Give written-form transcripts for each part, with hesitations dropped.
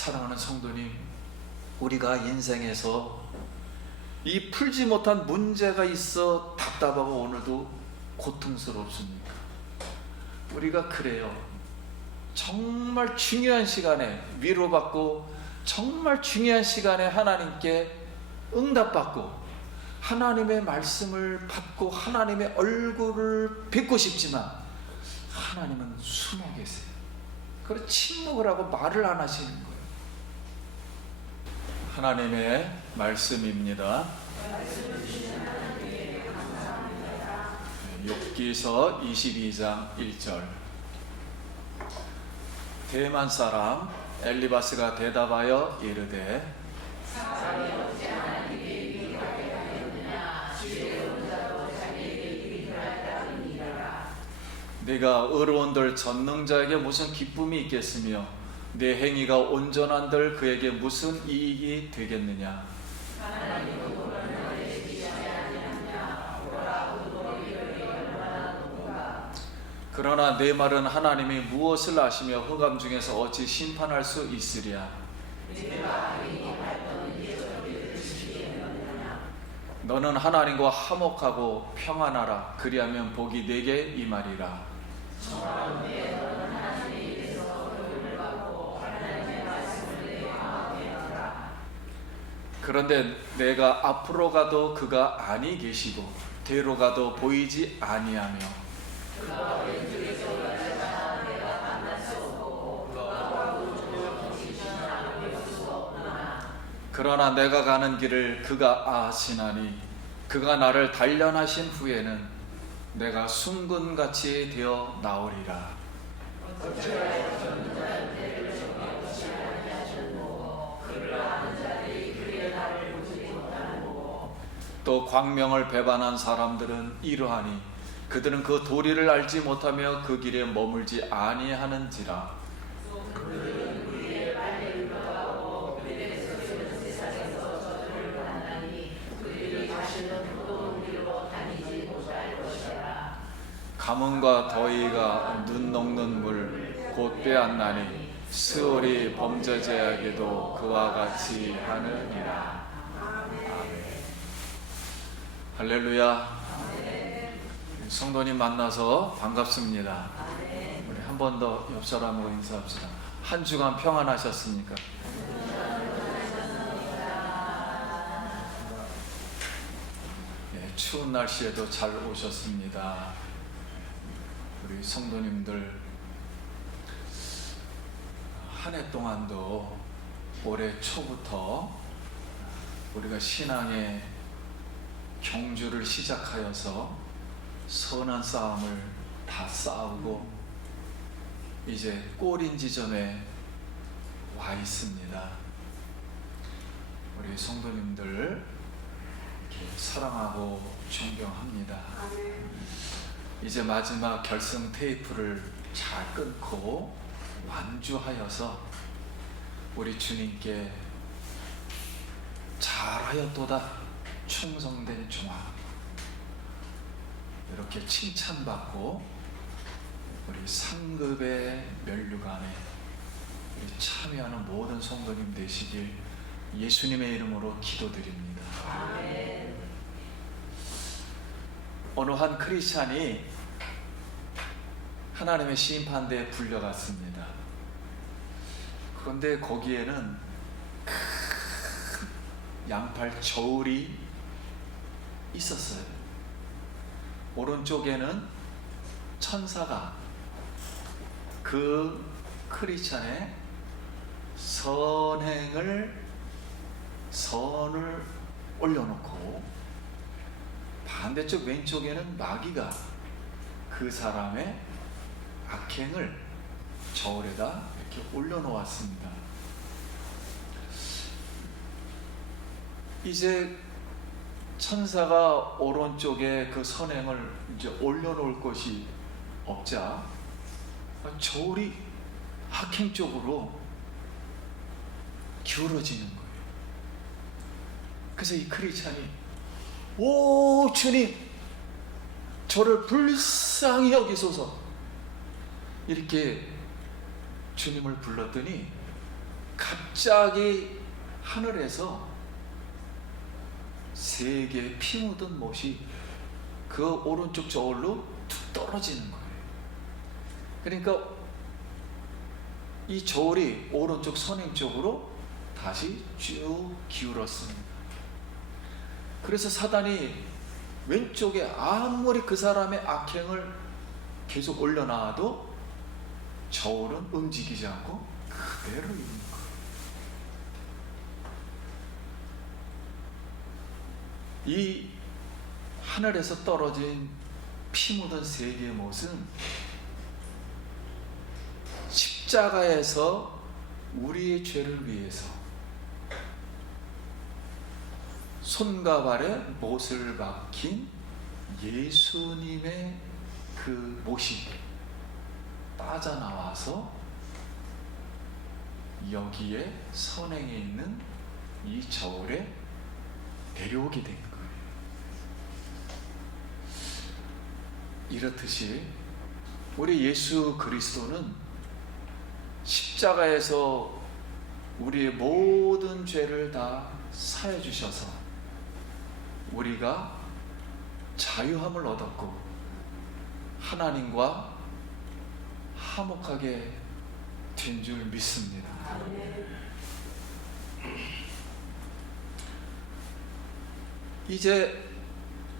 사랑하는 성도님, 우리가 인생에서 이 풀지 못한 문제가 있어 답답하고 오늘도 고통스럽습니까? 우리가 그래요. 정말 중요한 시간에 위로받고 정말 중요한 시간에 하나님께 응답받고 하나님의 말씀을 받고 하나님의 얼굴을 뵙고 싶지만 하나님은 숨어 계세요. 그래서 침묵을 하고 말을 안 하시는 거예요. 하나님의 말씀입니다. 욥기서 22장 1절. 대만 사람 엘리바스가 대답하여 이르되 네가 의로운들 전능자에게 무슨 기쁨이 있겠으며 내 행위가 온전한들 그에게 무슨 이익이 되겠느냐. 그러나 내 말은 하나님이 무엇을 아시며 흑암 중에서 어찌 심판할 수 있으랴. 너는 하나님과 화목하고 평안하라. 그리하면 복이 내게 임하리라. 그런데 내가 앞으로 가도 그가 아니 계시고 뒤로 가도 보이지 아니하며 그러나 내가 가는 길을 그가 아시나니 그가 나를 단련하신 후에는 내가 순금같이 되어 나오리라. 또 광명을 배반한 사람들은 이러하니 그들은 그 도리를 알지 못하며 그 길에 머물지 아니하는지라. 가뭄과 더위가 눈 녹는 물 곧 빼앗나니 스올이 범죄자에게도 그와 같이 하느니라. 아멘. 할렐루야. 성도님 만나서 반갑습니다. 우리 한 번 더 옆 사람으로 인사합시다. 한 주간 평안하셨습니까? 네, 추운 날씨에도 잘 오셨습니다. 우리 성도님들 한 해 동안도 올해 초부터 우리가 신앙의 경주를 시작하여서 선한 싸움을 다 싸우고 이제 골인 지점에 와 있습니다. 우리 성도님들 이렇게 사랑하고 존경합니다. 이제 마지막 결승 테이프를 잘 끊고 완주하여서 우리 주님께 잘하였도다 충성된 종아 이렇게 칭찬받고 우리 상급의 면류관에 참여하는 모든 성도님 되시길 예수님의 이름으로 기도드립니다. 아멘. 어느 한 크리스찬이 하나님의 심판대에 불려갔습니다. 그런데 거기에는 큰 양팔 저울이 있었어요. 오른쪽에는 천사가 그 크리스찬의 선을 올려놓고 반대쪽 왼쪽에는 마귀가 그 사람의 악행을 저울에다 이렇게 올려놓았습니다. 이제 천사가 오른쪽에 그 선행을 이제 올려놓을 것이 없자 저울이 악행 쪽으로 기울어지는 거예요. 그래서 이 크리스찬이 오 주님 저를 불쌍히 여기소서 이렇게 주님을 불렀더니 갑자기 하늘에서 세 개의 피 묻은 못이 그 오른쪽 저울로 툭 떨어지는 거예요. 그러니까 이 저울이 오른쪽 선행 쪽으로 다시 쭉 기울었습니다. 그래서 사단이 왼쪽에 아무리 그 사람의 악행을 계속 올려놔도 저울은 움직이지 않고 그대로 있는 거예요. 이 하늘에서 떨어진 피 묻은 세 개의 못은 십자가에서 우리의 죄를 위해서 손과 발에 못을 박힌 예수님의 그 못이 빠져나와서 여기에 선행에 있는 이 저울에 내려오게 된 거예요. 이렇듯이 우리 예수 그리스도는 십자가에서 우리의 모든 죄를 다 사해 주셔서 우리가 자유함을 얻었고 하나님과 화목하게 된 줄 믿습니다. 이제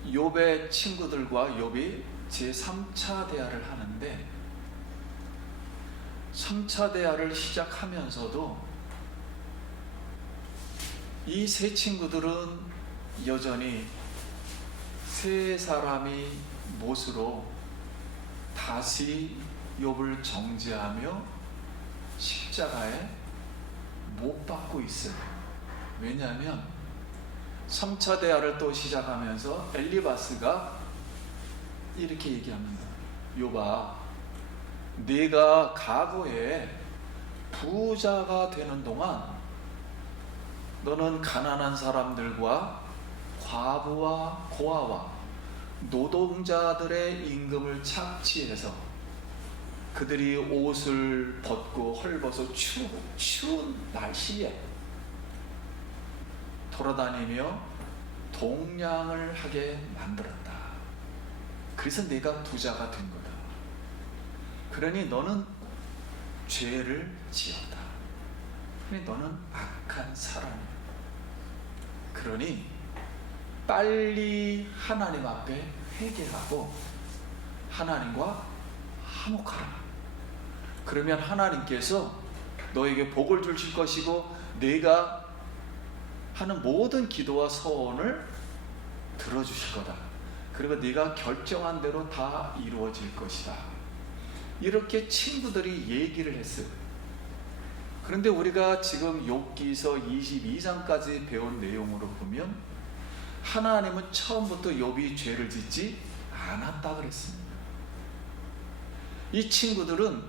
욥의 친구들과 욥이 제3차 대화를 하는데 3차 대화를 시작하면서도 이 세 친구들은 여전히 세 사람이 못으로 다시 욥을 정죄하며 십자가에 못 박고 있어요. 왜냐하면 3차 대화를 또 시작하면서 엘리바스가 이렇게 얘기합니다. 욥아, 네가 과거에 부자가 되는 동안 너는 가난한 사람들과 과부와 고아와 노동자들의 임금을 착취해서 그들이 옷을 벗고 헐벗어 추운 날씨에 돌아다니며 동냥을 하게 만들었다. 그래서 내가 부자가 된 거다. 그러니 너는 죄를 지었다. 그러니 너는 악한 사람이야. 그러니 빨리 하나님 앞에 회개하고 하나님과 화목하라. 그러면 하나님께서 너에게 복을 주실 것이고 내가 하는 모든 기도와 소원을 들어주실 거다. 그리고 네가 결정한 대로 다 이루어질 것이다. 이렇게 친구들이 얘기를 했어요. 그런데 우리가 지금 욥기서 22장까지 배운 내용으로 보면 하나님은 처음부터 욥이 죄를 짓지 않았다 그랬습니다. 이 친구들은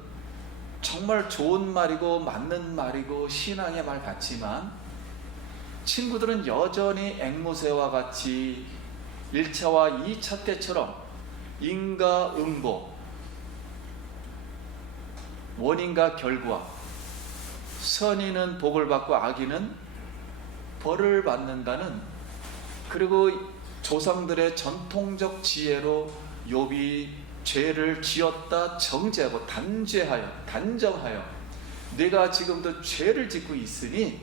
정말 좋은 말이고 맞는 말이고 신앙의 말 같지만 친구들은 여전히 앵무새와 같이 1차와 2차 때처럼 인과응보, 원인과 결과, 선인은 복을 받고 악인은 벌을 받는다는, 그리고 조상들의 전통적 지혜로 욥이 죄를 지었다 정죄하고 단정하여 내가 지금도 죄를 짓고 있으니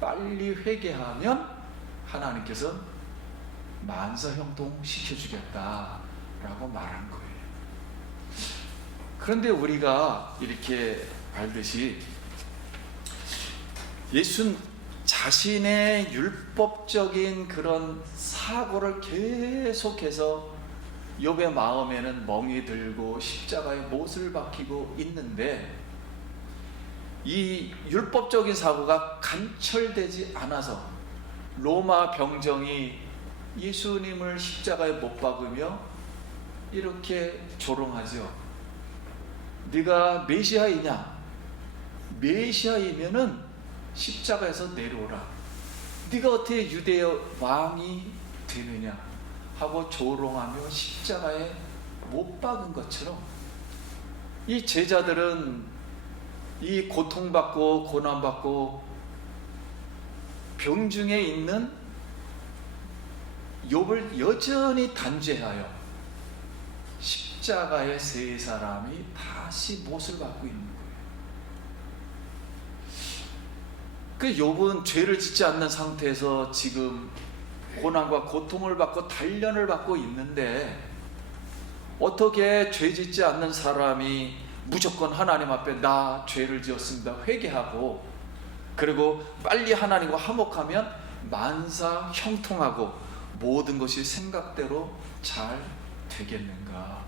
빨리 회개하면 하나님께서 만사형통 시켜주겠다라고 말한 거예요. 그런데 우리가 이렇게 알듯이 예수는 자신의 율법적인 그런 사고를 계속해서 욥의 마음에는 멍이 들고 십자가에 못을 박히고 있는데 이 율법적인 사고가 간철되지 않아서 로마 병정이 예수님을 십자가에 못 박으며 이렇게 조롱하죠. 네가 메시아이냐? 메시아이면은 십자가에서 내려오라. 네가 어떻게 유대의 왕이 되느냐 하고 조롱하며 십자가에 못 박은 것처럼 이 제자들은 이 고통받고 고난받고 병중에 있는 욥을 여전히 단죄하여 십자가의 세 사람이 다시 못을 받고 있는 거예요. 그 욥은 죄를 짓지 않는 상태에서 지금 고난과 고통을 받고 단련을 받고 있는데, 어떻게 죄 짓지 않는 사람이 무조건 하나님 앞에 나 죄를 지었습니다 회개하고, 그리고 빨리 하나님과 화목하면 만사 형통하고 모든 것이 생각대로 잘 되겠는가?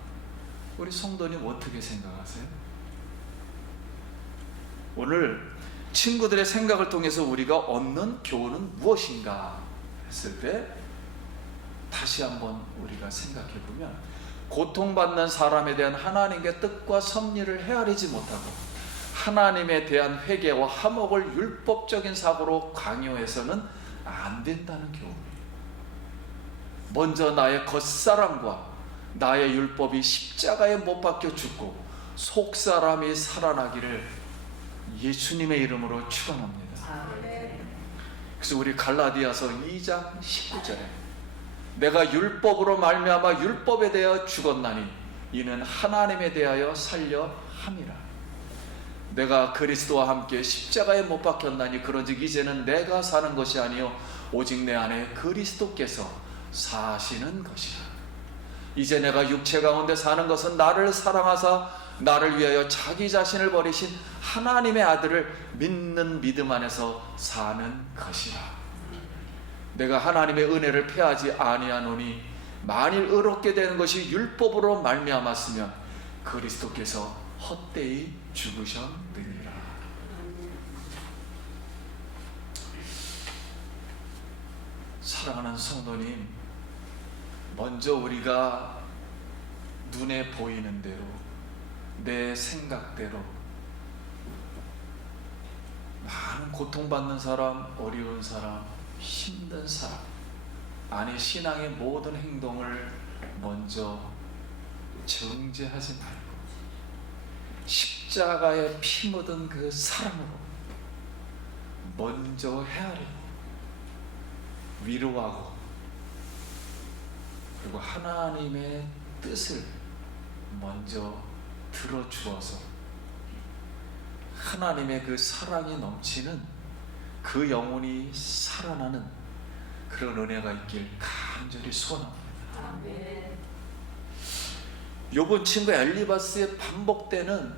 우리 성도님 어떻게 생각하세요? 오늘 친구들의 생각을 통해서 우리가 얻는 교훈은 무엇인가 했을 때 다시 한번 우리가 생각해 보면, 고통받는 사람에 대한 하나님의 뜻과 섭리를 헤아리지 못하고 하나님에 대한 회개와 화목을 율법적인 사고로 강요해서는 안 된다는 교훈이에요. 먼저 나의 겉사람과 나의 율법이 십자가에 못 박혀 죽고 속사람이 살아나기를 예수님의 이름으로 축원합니다. 그래서 우리 갈라디아서 2장 19절에 내가 율법으로 말미암아 율법에 대하여 죽었나니 이는 하나님에 대하여 살려 함이라. 내가 그리스도와 함께 십자가에 못 박혔나니 그런즉 이제는 내가 사는 것이 아니요 오직 내 안에 그리스도께서 사시는 것이라. 이제 내가 육체 가운데 사는 것은 나를 사랑하사 나를 위하여 자기 자신을 버리신 하나님의 아들을 믿는 믿음 안에서 사는 것이라. 내가 하나님의 은혜를 패하지 아니하노니 만일 의롭게 되는 것이 율법으로 말미암았으면 그리스도께서 헛되이 죽으셨느니라. 사랑하는 성도님, 먼저 우리가 눈에 보이는 대로 내 생각대로 많은 고통받는 사람, 어려운 사람, 힘든 사람, 아니 신앙의 모든 행동을 먼저 정죄하지 말고 십자가에 피 묻은 그 사랑으로 먼저 헤아리고 위로하고, 그리고 하나님의 뜻을 먼저 들어주어서 하나님의 그 사랑이 넘치는 그 영혼이 살아나는 그런 은혜가 있길 간절히 소원합니다. 욥은 친구 엘리바스의 반복되는,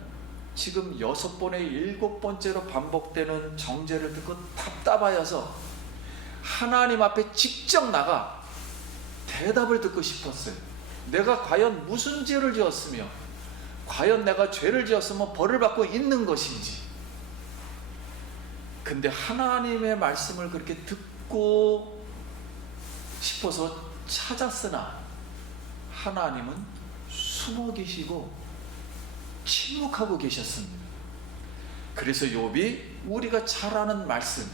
지금 6번에 7번째로 반복되는 정죄를 듣고 답답하여서 하나님 앞에 직접 나가 대답을 듣고 싶었어요. 내가 과연 무슨 죄를 지었으며 과연 내가 죄를 지었으면 벌을 받고 있는 것인지. 근데 하나님의 말씀을 그렇게 듣고 싶어서 찾았으나 하나님은 숨어 계시고 침묵하고 계셨습니다. 그래서 욥이 우리가 잘 아는 말씀,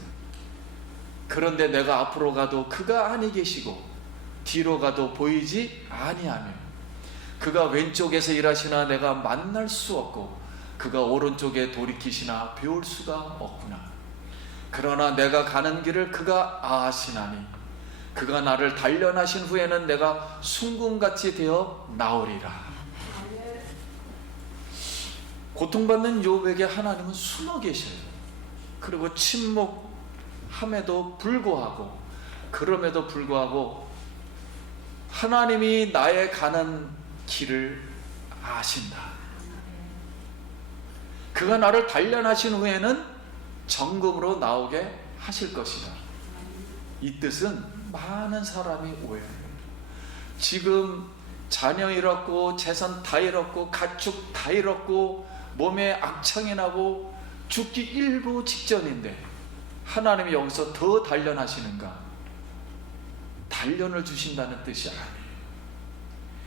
그런데 내가 앞으로 가도 그가 아니 계시고 뒤로 가도 보이지 아니하며 그가 왼쪽에서 일하시나 내가 만날 수 없고 그가 오른쪽에 돌이키시나 배울 수가 없구나. 그러나 내가 가는 길을 그가 아시나니 그가 나를 단련하신 후에는 내가 순금같이 되어 나오리라. 고통받는 욥에게 하나님은 숨어 계셔요. 그리고 침묵함에도 불구하고, 그럼에도 불구하고 하나님이 나의 가는 길을 아신다. 그가 나를 단련하신 후에는 정금으로 나오게 하실 것이다. 이 뜻은 많은 사람이 오해해요. 지금 자녀 잃었고 재산 다 잃었고 가축 다 잃었고 몸에 악창이 나고 죽기 일부 직전인데 하나님이 여기서 더 단련하시는가? 단련을 주신다는 뜻이 아니에요.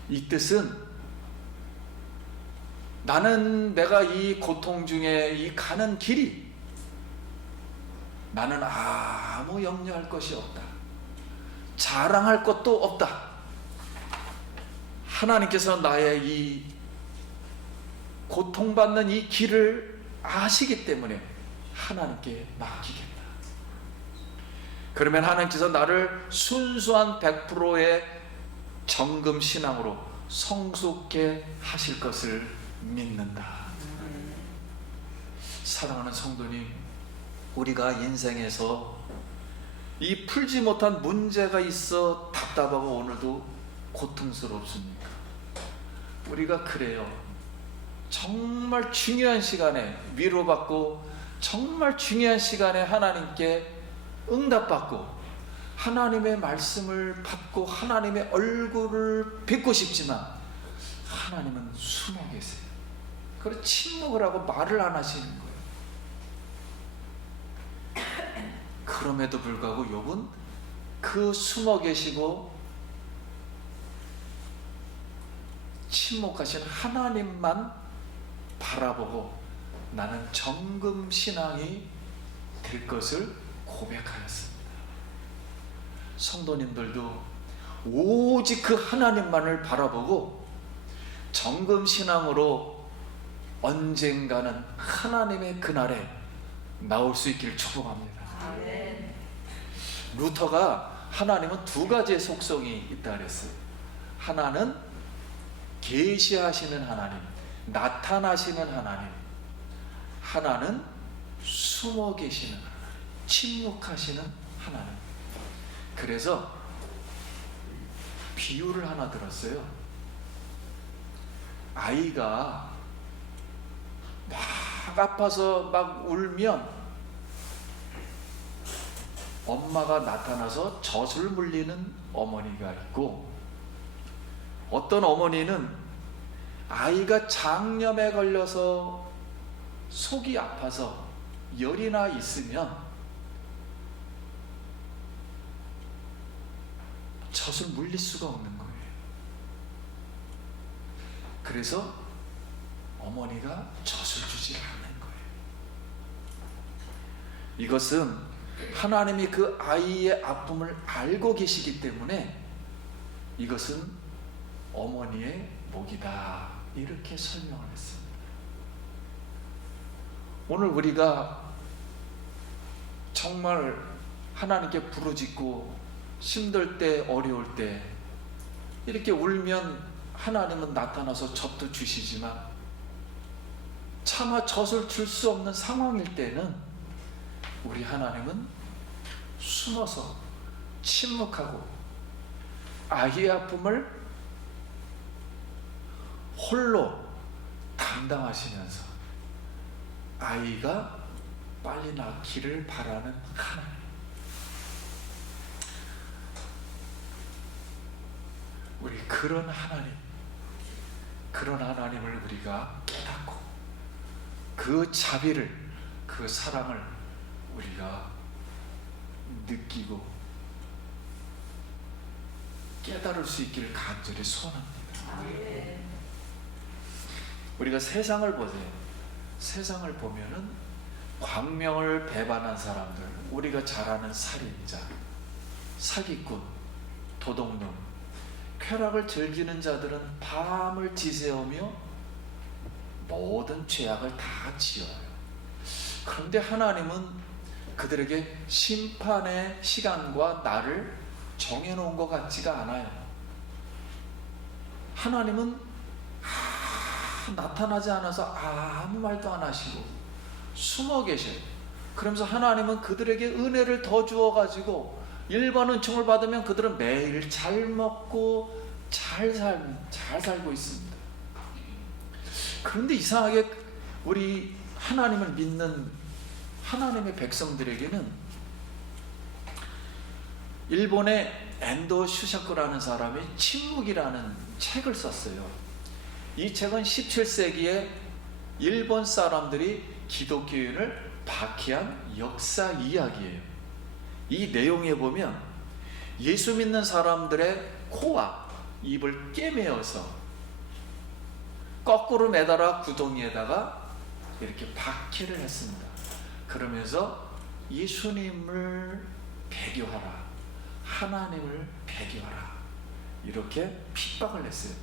이 뜻은 나는 내가 이 고통 중에 이 가는 길이 나는 아무 염려할 것이 없다. 자랑할 것도 없다. 하나님께서 나의 이 고통받는 이 길을 아시기 때문에 하나님께 맡기겠다. 그러면 하나님께서 나를 순수한 100%의 정금 신앙으로 성숙케 하실 것을 믿는다. 사랑하는 성도님, 우리가 인생에서 이 풀지 못한 문제가 있어 답답하고 오늘도 고통스럽습니까? 우리가 그래요. 정말 중요한 시간에 위로받고 정말 중요한 시간에 하나님께 응답받고 하나님의 말씀을 받고 하나님의 얼굴을 뵙고 싶지만 하나님은 숨어 계세요. 그래서 침묵을 하고 말을 안 하시는 거예요. 그럼에도 불구하고 욥은 그 숨어 계시고 침묵하신 하나님만 바라보고 나는 정금 신앙이 될 것을 고백하였습니다. 성도님들도 오직 그 하나님만을 바라보고 정금 신앙으로 언젠가는 하나님의 그날에 나올 수 있기를 축복합니다. 아멘. 루터가 하나님은 두 가지의 속성이 있다 그랬어요. 하나는 계시하시는 하나님, 나타나시는 하나님. 하나는 숨어 계시는 하나님, 침묵하시는 하나님. 그래서 비유를 하나 들었어요. 아이가 막 아파서 막 울면 엄마가 나타나서 젖을 물리는 어머니가 있고, 어떤 어머니는 아이가 장염에 걸려서 속이 아파서 열이나 있으면 젖을 물릴 수가 없는 거예요. 그래서 어머니가 젖을 주지 않는 거예요. 이것은 하나님이 그 아이의 아픔을 알고 계시기 때문에 이것은 어머니의 목이다, 이렇게 설명을 했습니다. 오늘 우리가 정말 하나님께 부르짖고 힘들 때, 어려울 때 이렇게 울면 하나님은 나타나서 젖도 주시지만 차마 젖을 줄 수 없는 상황일 때는 우리 하나님은 숨어서 침묵하고 아이의 아픔을 홀로 담당하시면서 아이가 빨리 낫기를 바라는 하나님. 우리 그런 하나님을 우리가 깨닫고 그 자비를, 그 사랑을 우리가 느끼고 깨달을 수 있기를 간절히 소원합니다. 우리가 세상을 보세요. 세상을 보면은 광명을 배반한 사람들, 우리가 잘 아는 살인자, 사기꾼, 도둑놈, 쾌락을 즐기는 자들은 밤을 지새우며 모든 죄악을 다 지어요. 그런데 하나님은 그들에게 심판의 시간과 날을 정해놓은 것 같지가 않아요. 하나님은 나타나지 않아서 아무 말도 안 하시고 숨어 계셔요. 그러면서 하나님은 그들에게 은혜를 더 주어가지고 일반 은총을 받으면 그들은 매일 잘 먹고 잘 살고 있습니다. 그런데 이상하게 우리 하나님을 믿는 하나님의 백성들에게는, 일본의 엔도 슈샤쿠라는 사람이 침묵이라는 책을 썼어요. 이 책은 17세기에 일본 사람들이 기독교인을 박해한 역사 이야기예요. 이 내용에 보면 예수 믿는 사람들의 코와 입을 꿰매어서 거꾸로 매달아 구덩이에다가 이렇게 박해를 했습니다. 그러면서 예수님을 배교하라, 하나님을 배교하라, 이렇게 핍박을 했어요.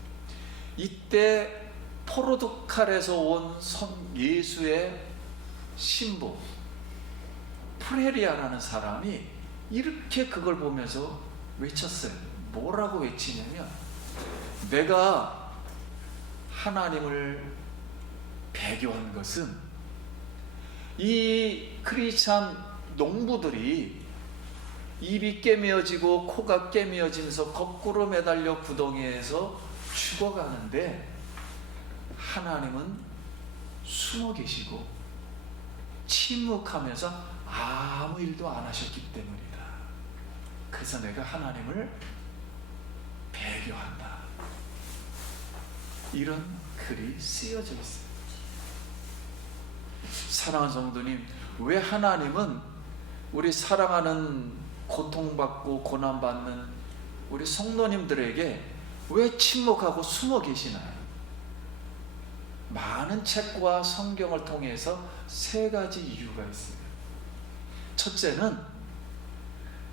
이때 포르투갈에서 온 예수의 신부 프레리아라는 사람이 이렇게 그걸 보면서 외쳤어요. 뭐라고 외치냐면, 내가 하나님을 배교한 것은 이 크리스찬 농부들이 입이 깨매어지고 코가 깨매어지면서 거꾸로 매달려 구덩이에서 죽어가는데 하나님은 숨어 계시고 침묵하면서 아무 일도 안 하셨기 때문이다. 그래서 내가 하나님을 배교한다. 이런 글이 쓰여져 있어요. 사랑하는 성도님, 왜 하나님은 우리 사랑하는 고통받고 고난받는 우리 성도님들에게 왜 침묵하고 숨어 계시나요? 많은 책과 성경을 통해서 세 가지 이유가 있습니다. 첫째는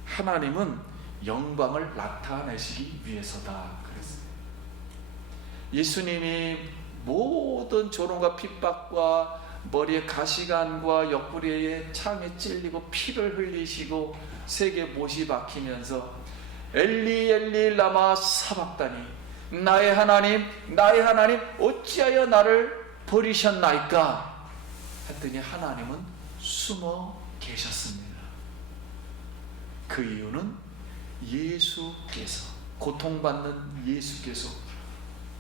하나님은 영광을 나타내시기 위해서다 그랬어요. 예수님이 모든 조롱과 핍박과 머리에 가시관과 옆구리에 창에 찔리고 피를 흘리시고 세계 못이 박히면서 엘리 엘리 라마 사박다니, 나의 하나님 나의 하나님 어찌하여 나를 버리셨나이까 했더니 하나님은 숨어 계셨습니다. 그 이유는 예수께서, 고통받는 예수께서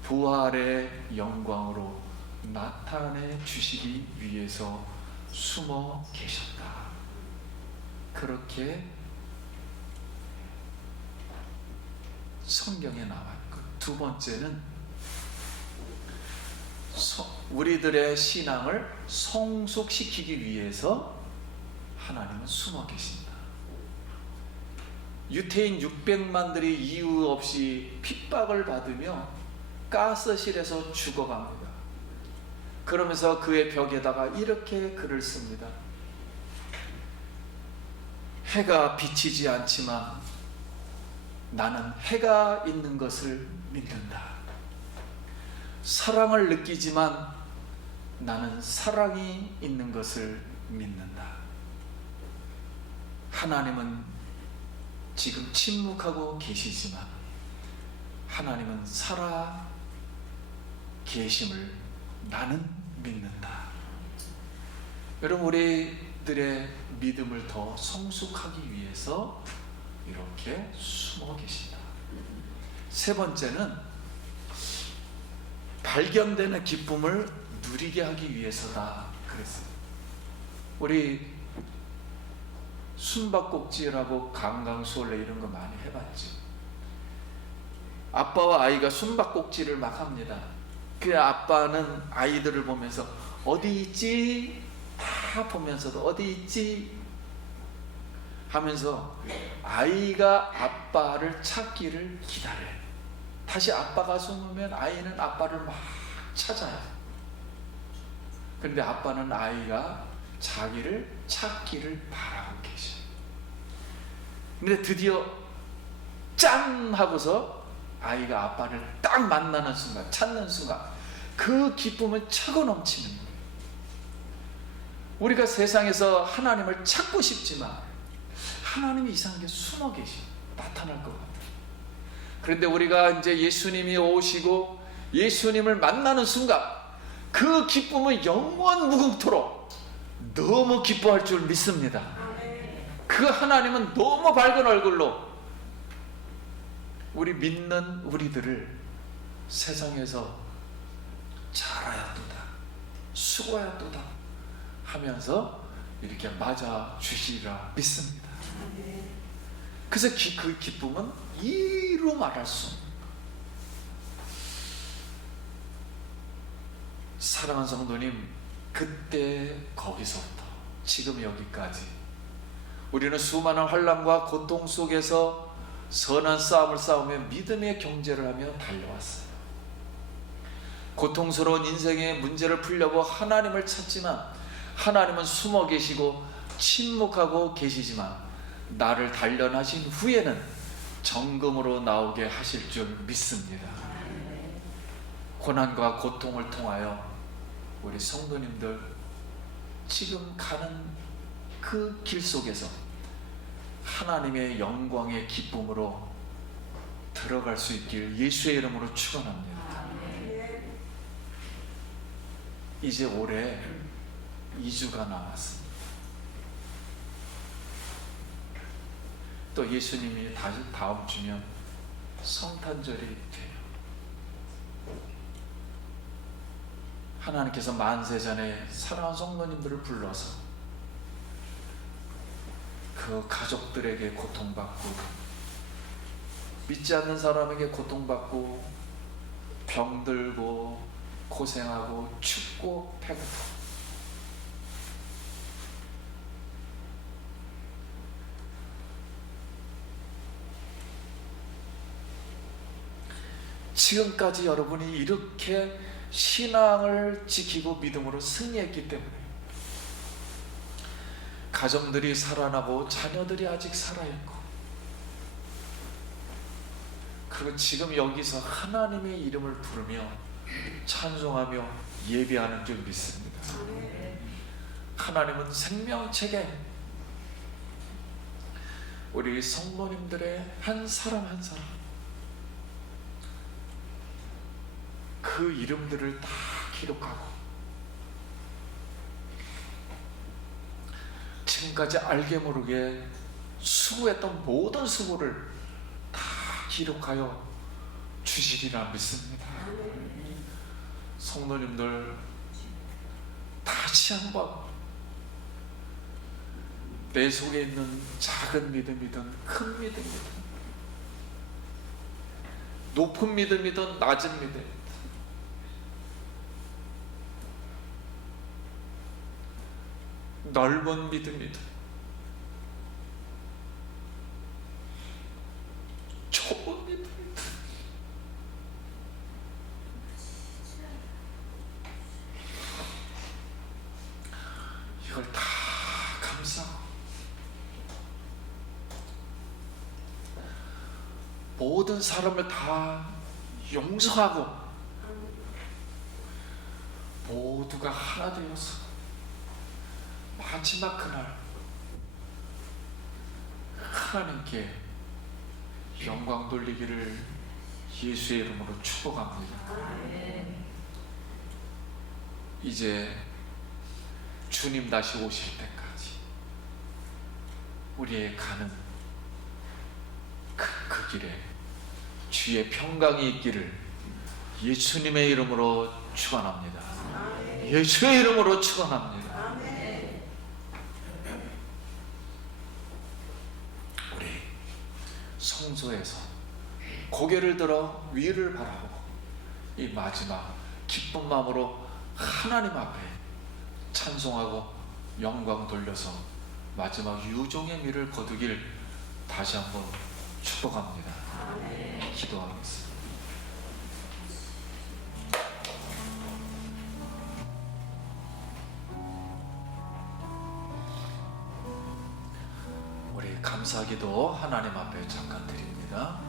부활의 영광으로 나타내 주시기 위해서 숨어 계셨다. 그렇게 성경에 나왔고, 두 번째는 우리들의 신앙을 성숙시키기 위해서 하나님은 숨어 계신다. 유태인 600만들이 이유 없이 핍박을 받으며 가스실에서 죽어갑니다. 그러면서 그의 벽에다가 이렇게 글을 씁니다. 해가 비치지 않지만 나는 해가 있는 것을 믿는다. 사랑을 느끼지만 나는 사랑이 있는 것을 믿는다. 하나님은 지금 침묵하고 계시지만 하나님은 살아 계심을 나는 믿는다. 여러분, 우리들의 믿음을 더 성숙하기 위해서 이렇게 숨어 계신다. 세 번째는 발견되는 기쁨을 누리게 하기 위해서다 그랬어요. 우리 숨바꼭질하고 강강수월래 이런 거 많이 해봤죠. 아빠와 아이가 숨바꼭질을 막 합니다. 그 아빠는 아이들을 보면서 어디 있지? 다 보면서도 어디 있지? 하면서 아이가 아빠를 찾기를 기다려요. 다시 아빠가 숨으면 아이는 아빠를 막 찾아요. 그런데 아빠는 아이가 자기를 찾기를 바라고 계셔요. 근데 드디어 짠 하고서 아이가 아빠를 딱 만나는 순간, 찾는 순간 그 기쁨은 차고 넘치는 거예요. 우리가 세상에서 하나님을 찾고 싶지만 하나님이 이상하게 숨어 계시고 나타날 것 같아요. 그런데 우리가 이제 예수님이 오시고 예수님을 만나는 순간 그 기쁨은 영원 무궁토록 너무 기뻐할 줄 믿습니다. 그 하나님은 너무 밝은 얼굴로 우리 믿는 우리들을 세상에서 잘하였도다, 수고하였도다 하면서 이렇게 맞아 주시리라 믿습니다. 그래서 그 기쁨은 이루 말할 수 없는. 사랑하는 성도님, 그때 거기서부터 지금 여기까지 우리는 수많은 환난과 고통 속에서 선한 싸움을 싸우며 믿음의 경제를 하며 달려왔어요. 고통스러운 인생의 문제를 풀려고 하나님을 찾지만 하나님은 숨어 계시고 침묵하고 계시지만 나를 단련하신 후에는 정금으로 나오게 하실 줄 믿습니다. 고난과 고통을 통하여 우리 성도님들 지금 가는 그 길 속에서 하나님의 영광의 기쁨으로 들어갈 수 있길 예수의 이름으로 축원합니다. 이제 올해 2주가 남았습니다. 또 예수님이 다음 주면 성탄절이 돼요. 하나님께서 만세 전에 사랑하는 성도님들을 불러서 그 가족들에게 고통받고 믿지 않는 사람에게 고통받고 병들고 고생하고 춥고 배고파 지금까지 여러분이 이렇게 신앙을 지키고 믿음으로 승리했기 때문에 가정들이 살아나고 자녀들이 아직 살아있고 그리고 지금 여기서 하나님의 이름을 부르며 찬송하며 예배하는 줄 믿습니다. 하나님은 생명책에 우리 성도님들의 한 사람 한 사람 그 이름들을 다 기록하고 지금까지 알게 모르게 수고했던 모든 수고를 다 기록하여 주시리라 믿습니다. 성도님들 다시 한번 내 속에 있는 작은 믿음이든 큰 믿음이든 높은 믿음이든 낮은 믿음이든 넓은 믿음이든 좁은 믿음이든 이걸 다 감사하고 모든 사람을 다 용서하고 모두가 하나 되어서 마지막 그날 하나님께 영광 돌리기를 예수의 이름으로 축복합니다. 이제 주님 다시 오실 때까지 우리의 가는 그 길에 주의 평강이 있기를 예수님의 이름으로 축원합니다. 예수의 이름으로 축원합니다. 우리 성소에서 고개를 들어 위를 바라보고 이 마지막 기쁜 마음으로 하나님 앞에 찬송하고 영광 돌려서 마지막 유종의 미를 거두길 다시 한번 축복합니다. 기도하겠습니다. 우리 감사기도 하나님 앞에 잠깐 드립니다.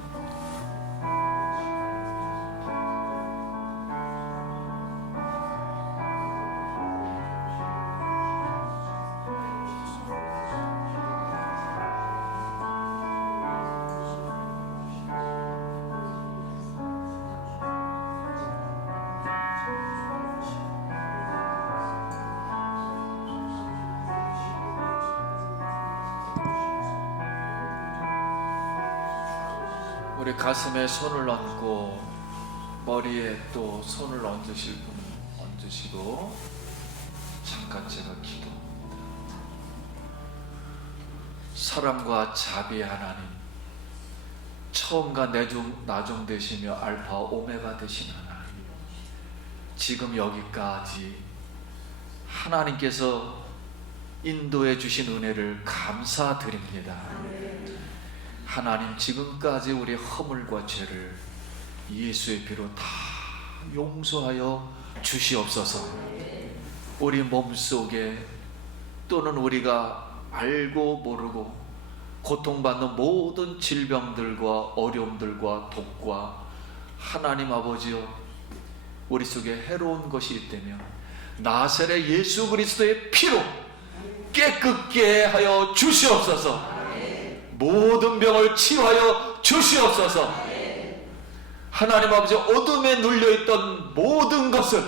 우리 가슴에 손을 얹고 머리에 또 손을 얹으실 분은 얹으시고 잠깐 제가 기도합니다. 사랑과 자비의 하나님, 처음과 나중 되시며 알파 오메가 되신 하나님, 지금 여기까지 하나님께서 인도해 주신 은혜를 감사드립니다. 하나님, 지금까지 우리 허물과 죄를 예수의 피로 다 용서하여 주시옵소서. 우리 몸속에 또는 우리가 알고 모르고 고통받는 모든 질병들과 어려움들과 독과 하나님 아버지여 우리 속에 해로운 것이 있다면 나사렛 예수 그리스도의 피로 깨끗게 하여 주시옵소서. 모든 병을 치유하여 주시옵소서. 하나님 아버지, 어둠에 눌려있던 모든 것을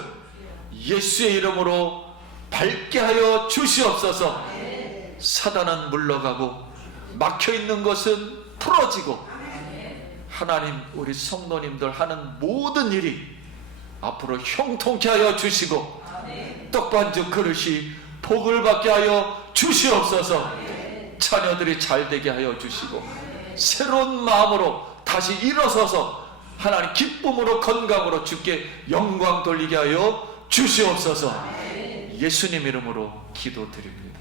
예수의 이름으로 밝게 하여 주시옵소서. 사단은 물러가고 막혀있는 것은 풀어지고, 하나님, 우리 성도님들 하는 모든 일이 앞으로 형통케 하여 주시고, 떡반죽 그릇이 복을 받게 하여 주시옵소서. 자녀들이 잘되게 하여 주시고, 새로운 마음으로 다시 일어서서 하나님 기쁨으로 건강으로 주께 영광 돌리게 하여 주시옵소서. 예수님 이름으로 기도드립니다.